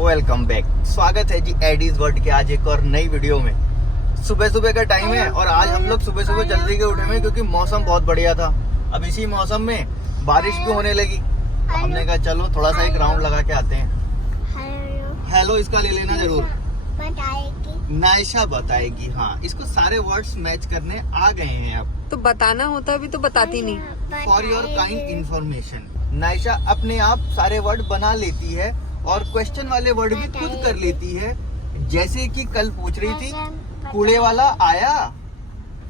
Welcome back. स्वागत है जी Aedes world के आज एक और नई वीडियो में। सुबह सुबह का टाइम है और आज हम लोग सुबह सुबह जल्दी के उठे हैं क्योंकि मौसम बहुत बढ़िया था। अब इसी मौसम में बारिश भी होने लगी। हमने कहा चलो थोड़ा सा एक राउंड लगा के आते हैं। हेलो इसका ले लेना जरूर। नायशा बताएगी। हाँ, इसको सारे वर्ड्स मैच करने आ गए हैं। अब तो बताना होता अभी तो बताती नहीं। For your kind information, Naisha अपने आप सारे वर्ड बना लेती है और क्वेश्चन वाले वर्ड भी खुद कर लेती है। जैसे कि कल पूछ रही थी कूड़े वाला आया,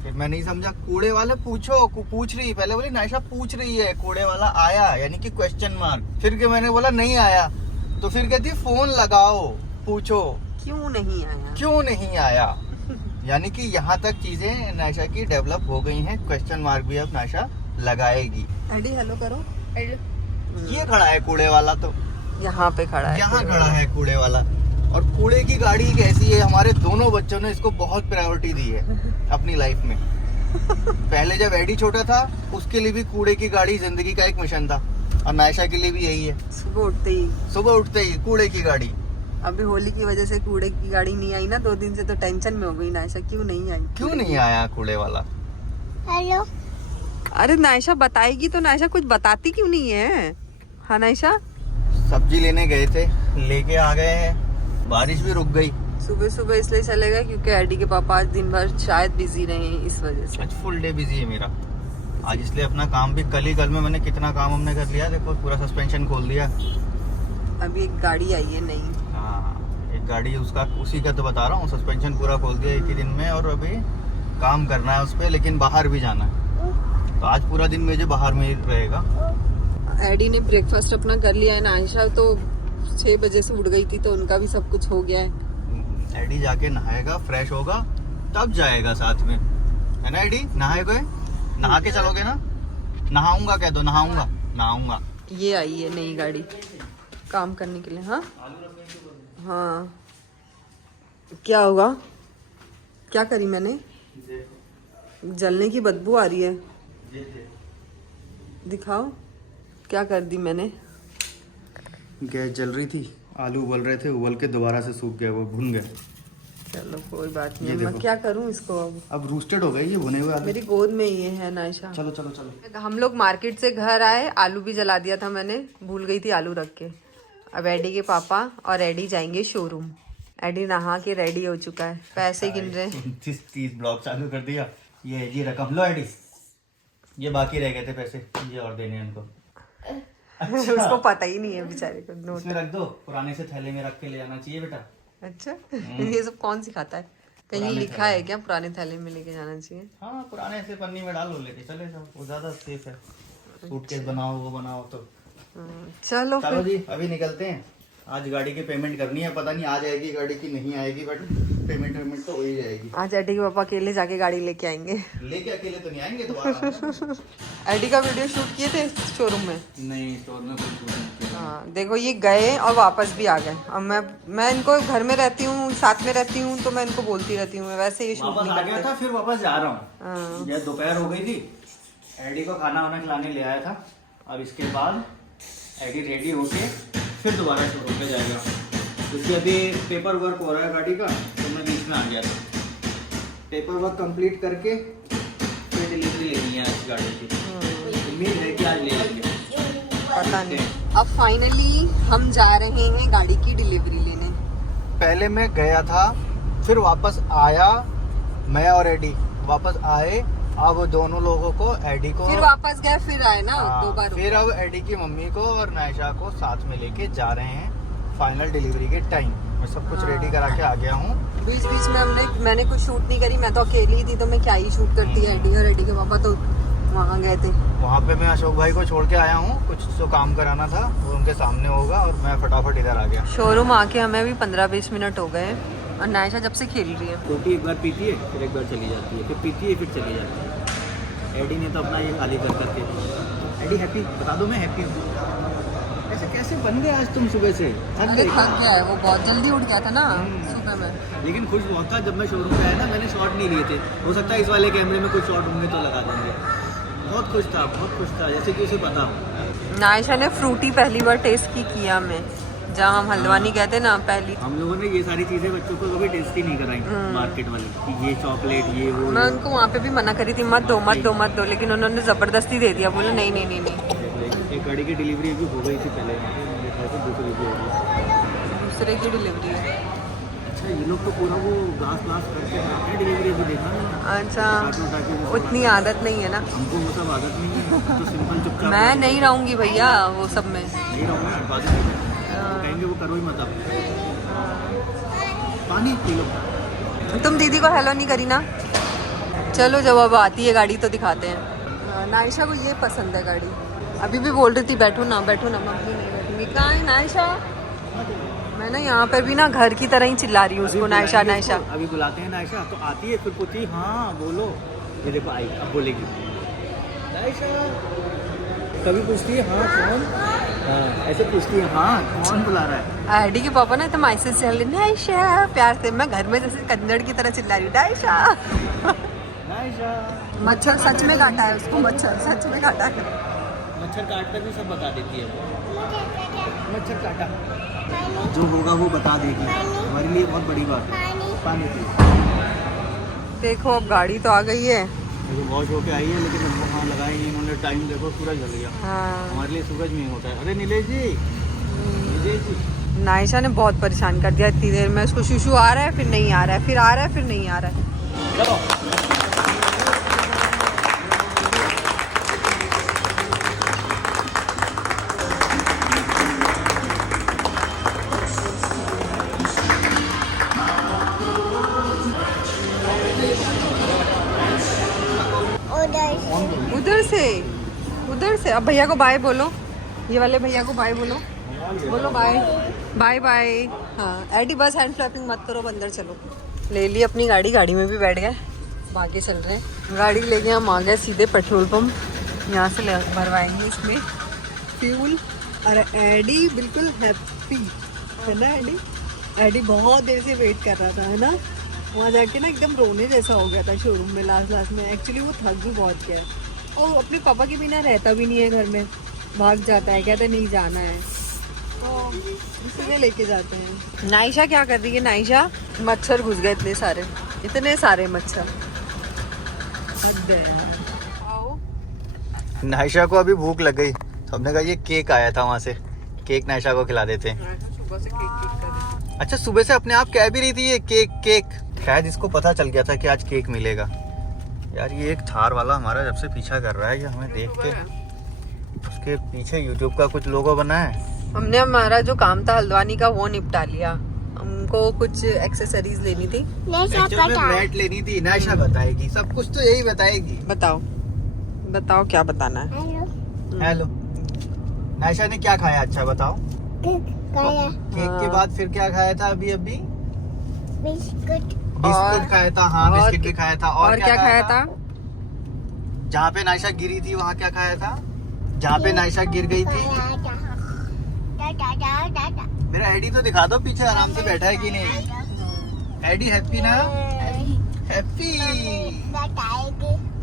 फिर मैं नहीं समझा कूड़े वाले पूछ रही, पहले बोली नायशा पूछ रही है कूड़े वाला आया यानी कि क्वेश्चन मार्क। फिर के मैंने बोला नहीं आया, तो फिर कहती फोन लगाओ पूछो क्यों नहीं आया यानी कि यहाँ तक चीजें नायशा की डेवलप हो गई हैं। क्वेश्चन मार्क भी अब नायशा लगाएगी। एडी हेलो करो। ये खड़ा है कूड़े वाला, तो यहाँ पे खड़ा है, यहाँ खड़ा है कूड़े वाला। और कूड़े की गाड़ी कैसी है, हमारे दोनों बच्चों ने इसको बहुत प्रायोरिटी दी है अपनी लाइफ में। पहले जब एडी छोटा था उसके लिए भी कूड़े की गाड़ी जिंदगी का एक मिशन था और नायशा के लिए भी यही है। सुबह उठते ही कूड़े की गाड़ी। अभी होली की वजह से कूड़े की गाड़ी नहीं आई ना 2 दिन से, तो टेंशन में हो गई नायशा क्यों नहीं आया कूड़े वाला। हेलो। अरे नायशा बताएगी तो नायशा कुछ बताती क्यों नहीं है। हाँ नायशा, सब्जी लेने गए थे, लेके आ गए हैं, बारिश भी रुक गई। सुबह सुबह इसलिए चले गए क्योंकि एडी के पापा आज दिन भर शायद बिजी रहे इस वजह से। आज फुल डे बिजी है मेरा आज, इसलिए अपना काम भी कल में मैंने कितना काम हमने कर लिया। देखो पूरा सस्पेंशन खोल दिया। अभी एक गाड़ी आई है नई। हाँ, एक गाड़ी उसका उसी का तो बता रहा हूँ, सस्पेंशन पूरा खोल दिया एक ही दिन में। और अभी काम करना है उस पर, लेकिन बाहर भी जाना है, तो आज पूरा दिन मुझे बाहर में ही रहेगा। एडी ने ब्रेकफास्ट अपना कर लिया है। नायशा तो 6 बजे से उठ गई थी तो उनका भी सब कुछ हो गया है। एडी जाके नहाएगा, फ्रेश होगा, तब जाएगा साथ में, है ना एडी? नहाएगा, नहा के चलोगे ना? नहाऊंगा कह दो, नहाऊंगा। ये आई है नई गाड़ी काम करने के लिए। हाँ क्या होगा? क्या करी मैंने? जलने की बदबू आ रही है। दिखाओ क्या कर दी मैंने। गैस जल रही थी, आलू उबल रहे थे, उबल के दोबारा से सूख गए, वो भुन गए। चलो कोई बात नहीं, मैं क्या करूं इसको। अब रोस्टेड हो गए ये भुने हुए आलू। मेरी गोद में ये है नायशा। चलो। हम लोग मार्केट से घर आए, आलू भी जला दिया था मैंने, भूल गई थी आलू रख के। अब एडी के पापा और एडी जाएंगे शोरूम। एडी नहा के रेडी हो चुका है, पैसे गिन रहे। 30 ब्लॉग चालू कर दिया। ये रकम लो एडी, ये बाकी रह गए थे पैसे, ये और देने हैं उनको। अच्छा। उसको पता ही नहीं है बेचारे को। नोट इसमें रख दो, पुराने से थैले में रख के ले आना चाहिए बेटा। अच्छा। ये सब कौन सिखाता है? कहीं लिखा है क्या पुराने थैले में लेके जाना चाहिए? हाँ, पुराने से पन्नी में डालो, लेके चले जाओ, वो ज्यादा सेफ है। सूटकेस बनाओ, वो बनाओ तो। चलो जी अभी निकलते हैं। आज गाड़ी की पेमेंट करनी है, पता नहीं आ जाएगी गाड़ी की नहीं आएगी, बट पेमेंट तो हो ही जाएगी। आज एडी के पापा अकेले जाके गाड़ी लेके आएंगे। लेके अकेले तो नहीं आएंगे दोबारा। एडी का वीडियो शूट किए थे शोरूम में? नहीं, स्टोर में कोई शूट नहीं किया। हाँ देखो, ये गए और वापस भी आ गए। अब मैं इनको घर में रहती हूँ, साथ में रहती हूँ, तो मैं इनको बोलती रहती हूँ, वैसे ये शूट नहीं करते। था, फिर वापस जा रहा हूँ। जब दोपहर हो गई थी, एडी को खाना वाना खिलाने ले आया था। अब इसके बाद एडी रेडी होके फिर दोबारा शोरूम पे जाएगा, क्योंकि अभी पेपर वर्क हो रहा है गाड़ी का, तो मैं बीच में आ गया था। पेपर वर्क कंप्लीट करके फिर डिलीवरी लेनी है आज गाड़ी की। उम्मीद है कि आज ले लेंगे, पता नहीं। अब फाइनली हम जा रहे हैं गाड़ी की डिलीवरी लेने। पहले मैं गया था, फिर वापस आया, मैं और एडी वापस आए। अब दोनों लोगों को, एडी को फिर वापस गए, फिर आए ना 2 बार। फिर अब एडी की मम्मी को और नायशा को साथ में लेके जा रहे हैं फाइनल डिलीवरी के टाइम। मैं सब कुछ रेडी करा के आ गया हूँ। बीच में मैंने कुछ शूट नहीं करी, मैं तो अकेली थी, तो मैं क्या ही शूट करती है। एडी और एडी के पापा तो वहाँ गए थे। वहाँ पे मैं अशोक भाई को छोड़ के आया हूँ, कुछ तो काम कराना था, वो उनके सामने होगा, और मैं फटाफट इधर आ गया। शोरूम आके हमें भी 15-20 मिनट हो गए और नायशा जब से खेल रही है। छोटी एक बार पीती है, फिर एक बार चली जाती है, फिर पीती है, फिर चली जाती है। एडी ने तो अपना ये खाली कर करके। एडी हैप्पी? बता दो मैं हैप्पी हूँ। ऐसे कैसे बन गए आज तुम सुबह से? थक गया है वो, बहुत जल्दी उठ गया था ना सुबह में। लेकिन खुश बहुत था जब मैं शोरूम पे आया ना, मैंने शॉट नहीं लिए थे। हो सकता है इस वाले कैमरे में कुछ शॉट होंगे तो लगा देंगे। बहुत खुश था, जैसे कि उसे पता हो। नायशा ने फ्रूटी पहली बार टेस्ट किया मैं। जहाँ हम हल्द्वानी गए थे ना पहली। हम लोगों ने ये सारी चीजें बच्चों को कभी टेस्ट ही नहीं कराई मार्केट वाली, कि ये चॉकलेट ये वो। मैं उनको वहाँ पे भी मना करी थी मत दो, लेकिन उन्होंने जबरदस्ती दे दिया, बोले नहीं। एक गाड़ी की डिलीवरी अभी हो गई थी पहले, मेरे ख्याल से दूसरी की होगी। दूसरे की डिलीवरी है। अच्छा ये लोग तो पूरा वो घास करके आते हैं डिलीवरी, अभी देखा ना। अच्छा उतनी आदत नहीं है ना हमको, वो सब आदत नहीं है, तो सिंपल चुपचाप। मैं नहीं रहूँगी भैया वो सब में, नहीं रहूँगा, बाद में कहेंगे वो करो ही मत आप। पानी पी लो। तुम दीदी को हेलो नहीं करी ना। चलो जब अब आती है गाड़ी तो दिखाते हैं। नायशा को ये पसंद है गाड़ी, अभी भी बोल रही थी बैठो ना मम्मी नहीं बैठूंगी। कहाँ है नायशा? मैं ना यहाँ पर भी ना घर की तरह ही चिल्ला रही हूँ उसको, नायशा। अभी बुलाते हैं नायशा तो आती है, फिर पूछती हाँ बोलो, ये देखो आई अब बोलेगी नायशा। कभी पूछती है हाँ कौन, हाँ ऐसे पूछती है हाँ कौन बुला रहा है। एडी के पापा ना एकदम ऐसे चल रहे नायशा प्यार से, मैं घर में जैसे कन्नड़ की तरह चिल्ला रही हूँ नायशा। मच्छर सच में काटा है उसको, मच्छर सच में काटा है। मच्छर काटता भी सब बता देती है, मच्छर काटा जो होगा वो बता देगी, हमारे लिए बहुत बड़ी बात है। पानी पी। देखो अब गाड़ी तो आ गई है, देखो वॉश होके आई है, लेकिन वहाँ लगाई नहीं इन्होंने, टाइम देखो सूरज जल गया। हाँ। हमारे लिए सूरज में होता है। अरे नीलेश जी नायशा ने बहुत परेशान कर दिया इतनी देर में, उसको शूशू आ रहा है फिर नहीं आ रहा है, फिर आ रहा है फिर नहीं आ रहा है। चलो उधर से अब भैया को बाय बोलो, ये वाले भैया को बाय बोलो बाय बाय। हाँ एडी बस हैंड फ्लैपिंग मत करो, अंदर चलो। ले ली अपनी गाड़ी में भी बैठ गए, आगे चल रहे हैं। गाड़ी लेके हम आ गए सीधे पेट्रोल पंप, यहाँ से भरवाएंगे इसमें फ्यूल। अरे एडी बिल्कुल हैप्पी है ना, एडी बहुत देर से वेट कर रहा था है ना, वहाँ जाके ना एकदम रोने जैसा हो गया था शोरूम में लास्ट में। एक्चुअली वो थक भी बहुत गया और अपने पापा के बिना रहता भी नहीं है घर में, भाग जाता है, कहता नहीं जाना है, तो इसलिए लेके जाते हैं। नायशा क्या कर रही है? नायशा मच्छर घुस गए इतने सारे मच्छर। नायशा को अभी भूख लग गई तो हमने कहा ये केक आया था वहाँ से, केक नायशा को खिला देते हैं। सुबह से केक अच्छा सुबह से अपने आप कह भी रही थी ये केक, शायद इसको पता चल गया था कि आज केक मिलेगा। यार ये एक थार वाला हमारा जब से पीछा कर रहा है, ये हमें देख के उसके पीछे यूट्यूब का कुछ लोगो बना है। हमने हमारा जो काम था हल्द्वानी का वो निपटा लिया, हमको कुछ एक्सेसरीज लेनी थी, मैट लेनी थी। नायशा बताएगी सब कुछ, तो यही बताएगी। बताओ क्या बताना है। हेलो नायशा ने क्या खाया? अच्छा बताओ। केक के बाद फिर क्या खाया था? अभी बिस्कुट खाया था। हाँ बिस्किट भी खाया था। और क्या खाया था? जहाँ पे नायशा गिरी थी वहाँ क्या खाया था? जहाँ पे नायशा गिर गई थी। मेरा एडी तो दिखा दो पीछे आराम से बैठा है कि नहीं। एडी हैप्पी ना? हैप्पी।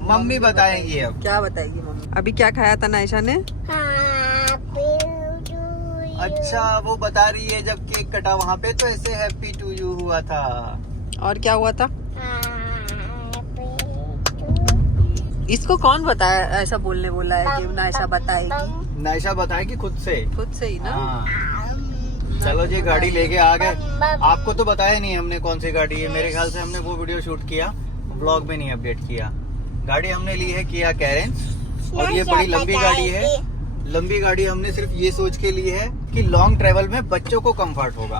मम्मी बताएंगी अब। क्या बताएगी मम्मी? अभी क्या खाया था नायशा ने? अच्छा वो बता रही है जब केक कटा वहाँ पे तो ऐसे हैप्पी टू यू हुआ था। और क्या हुआ था? इसको कौन बताया ऐसा बोला है कि नायशा बताएगी? नायशा बताएगी खुद से ही ना। चलो जी गाड़ी लेके आ गए। आपको तो बताया नहीं हमने कौन सी गाड़ी है, मेरे ख्याल से हमने वो वीडियो शूट किया, व्लॉग में नहीं अपडेट किया। गाड़ी हमने ली है किया कैरेंस और ये बड़ी लंबी गाड़ी है। लंबी गाड़ी हमने सिर्फ ये सोच के ली है कि लॉन्ग ट्रेवल में बच्चों को कंफर्ट होगा।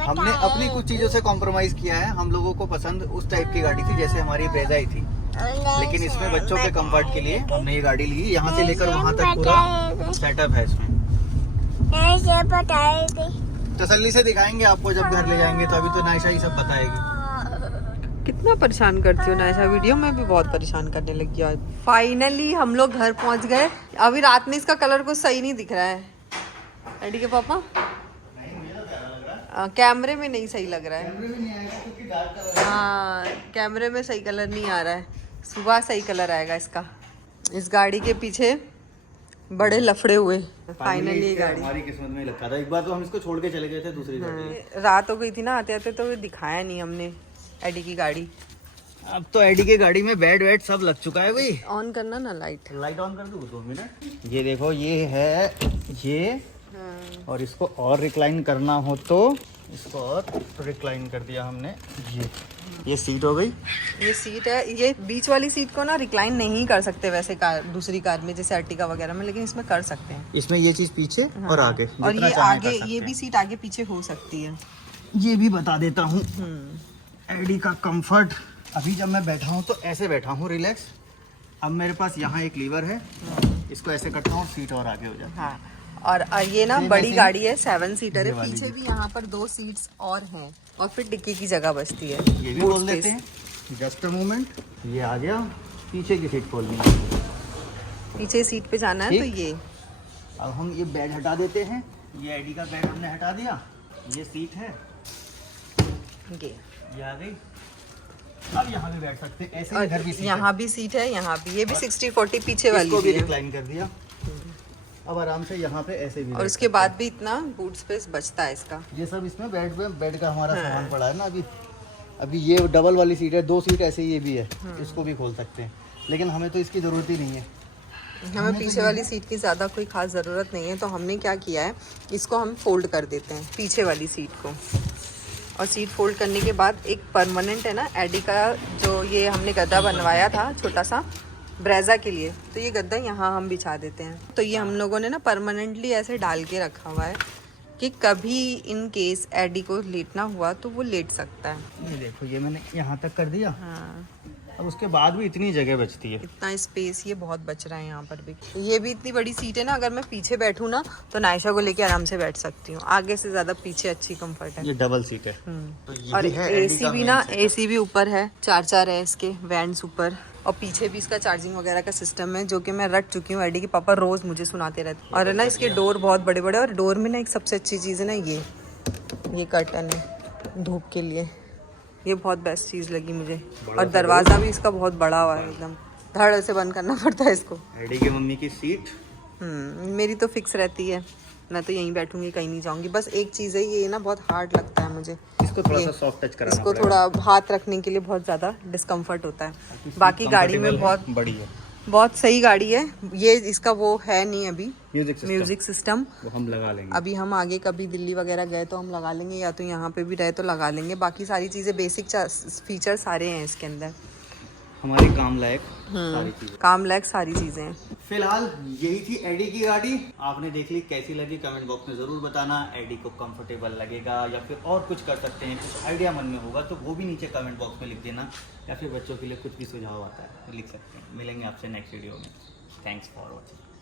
हमने अपनी कुछ चीजों से कॉम्प्रोमाइज किया है। हम लोगों को पसंद उस टाइप की गाड़ी थी जैसे हमारी ब्रेजा ही थी, लेकिन इसमें बच्चों के कंफर्ट के लिए हमने ये गाड़ी ली। यहाँ से लेकर वहाँ तक पूरा सेटअप है इसमें। तसल्ली से दिखाएंगे आपको जब घर ले जाएंगे, तो अभी तो नायशा ही सब बताएगी। कितना परेशान करती हो नायशा, वीडियो में भी बहुत परेशान करने लगी है। फाइनली हम लोग घर पहुंच गए। अभी रात में इसका कलर कुछ सही नहीं दिख रहा है एडी के पापा, कैमरे में नहीं सही लग रहा है। हाँ कैमरे में सही कलर नहीं आ रहा है, सुबह सही कलर आएगा इसका। इस गाड़ी के पीछे बड़े लफड़े हुए फाइनली ये गाड़ी। हमारी किस्मत में लिखा था। एक बार तो हम इसको छोड़ के चले गए थे दूसरी गाड़ी। रात हो गई थी ना आते आते, तो दिखाया नहीं हमने एडी की गाड़ी। अब तो एडी की गाड़ी में बेड वेड सब लग चुका है भाई। ऑन करना ना लाइट ऑन कर दूँ 2 मिनट। ये देखो ये है ये, और इसको और रिक्लाइन करना हो तो इसको और रिक्लाइन कर दिया हमने। ये सीट हो गई। ये सीट है, ये बीच वाली सीट को ना रिक्लाइन नहीं कर सकते वैसे कार, दूसरी कार में जैसे अर्टिगा वगैरह में, लेकिन इसमें कर सकते हैं। इसमें ये चीज पीछे और आगे, और जितना ये चाहें आगे, कर सकते ये हैं। भी सीट आगे पीछे हो सकती है। ये भी बता देता हूँ एडी का कंफर्ट। अभी जब मैं बैठा हूँ तो ऐसे बैठा हूँ रिलैक्स। अब मेरे पास यहाँ एक लीवर है, इसको ऐसे करता हूँ, सीट और आगे हो जाती है। हाँ, और ये ना सेम बड़ी ऐसे गाड़ी है, 7 सीटर ये है। वाली पीछे भी। भी यहाँ पर 2 सीट्स और हैं, और फिर डिक्की की जगह बचती है। ये भी Boot खोल देते space। हैं। जस्ट अ मोमेंट, ये आ गया। पीछे की सीट खोलनी है। पीछे सीट पे जाना है तो ठीक। ये अब हम ये बेड हटा देते हैं। ये एडी का बेड हमने हटा दिया। ये सीट है, ये आ गई। अब यहाँ भी बैठ सकते हैं, ऐसे और इधर भी सीट यहाँ भी सीट है, यहाँ भी। ये भी 60-40 पीछे है। वाली इसको भी भी है। रिक्लाइन कर दिया। अब आराम से यहाँ पे ऐसे भी और बैठ उसके सकते बाद भी इतना बूट स्पेस बचता है इसका। हैं। ये सब इसमें बेड का हमारा सामान पड़ा है ना। अभी ये डबल वाली सीट है, 2 सीट ऐसे ये भी है, इसको भी खोल सकते हैं। लेकिन हमें तो इसकी ज़रूरत ही नहीं है। हमें पीछे वाली सीट की ज़्यादा कोई खास ज़रूरत नहीं है, तो हमने क्या किया है, इसको हम फोल्ड कर देते हैं पीछे वाली सीट को। और सीट फोल्ड करने के बाद एक परमानेंट है ना एडी का, जो ये हमने गद्दा बनवाया था छोटा सा ब्रेजा के लिए, तो ये गद्दा यहाँ हम बिछा देते हैं। तो ये हम लोगों ने ना परमानेंटली ऐसे डाल के रखा हुआ है कि कभी इन केस एडी को लेटना हुआ तो वो लेट सकता है। ये देखो, ये मैंने यहाँ तक कर दिया। हाँ, अब उसके बाद भी इतनी जगह बचती है। इतना स्पेस ये बहुत बच रहा है यहाँ पर भी। ये भी इतनी बड़ी सीट है ना, अगर मैं पीछे बैठूँ ना तो नायशा को लेके आराम से बैठ सकती हूँ। आगे से ज्यादा पीछे अच्छी कंफर्ट है। ये डबल सीट है। तो ये और भी है एडी एसी का भी main ना, setup। एसी भी ऊपर है, 4 है इसके वैंड्स ऊपर। और पीछे भी इसका चार्जिंग वगैरह का सिस्टम है, जो कि मैं रट चुकी हूँ। एडी के पापा रोज मुझे सुनाते रहते हैं। और है ना इसके डोर बहुत बड़े बड़े, और डोर में ना एक सबसे अच्छी चीज़ है ना, ये कर्टन है धूप के लिए। ये बहुत बेस्ट चीज़ लगी मुझे। और दरवाज़ा भी इसका बहुत बड़ा हुआ है, एकदम धड़ से बंद करना पड़ता है इसको। एडी की मम्मी की सीट मेरी तो फिक्स रहती है, मैं तो यहीं बैठूंगी, कहीं नहीं जाऊंगी। बस एक चीज़ है, ये ना बहुत हार्ड लगता है मुझे। इसको थोड़ा सा सॉफ्ट टच कराना इसको पड़ेगा। थोड़ा हाथ रखने के लिए बहुत ज़्यादा डिस्कम्फर्ट होता है। बाकी गाड़ी में बहुत बड़ी है, बहुत सही गाड़ी है ये। इसका वो है नहीं अभी म्यूजिक सिस्टम, वो हम लगा लेंगे। अभी हम आगे कभी दिल्ली वगैरह गए तो हम लगा लेंगे, या तो यहाँ पे भी रहे तो लगा लेंगे। बाकी सारी चीज़ें बेसिक फीचर सारे हैं इसके अंदर, हमारे काम लायक सारी चीजें। काम लायक सारी चीज़ें हैं। फिलहाल यही थी एडी की गाड़ी। आपने देख ली, कैसी लगी कमेंट बॉक्स में ज़रूर बताना। एडी को कंफर्टेबल लगेगा या फिर और कुछ कर सकते हैं, कुछ आइडिया मन में होगा तो वो भी नीचे कमेंट बॉक्स में लिख देना, या फिर बच्चों के लिए कुछ भी सुझाव आता है तो लिख सकते हैं। मिलेंगे आपसे नेक्स्ट वीडियो में। Thanks for watching.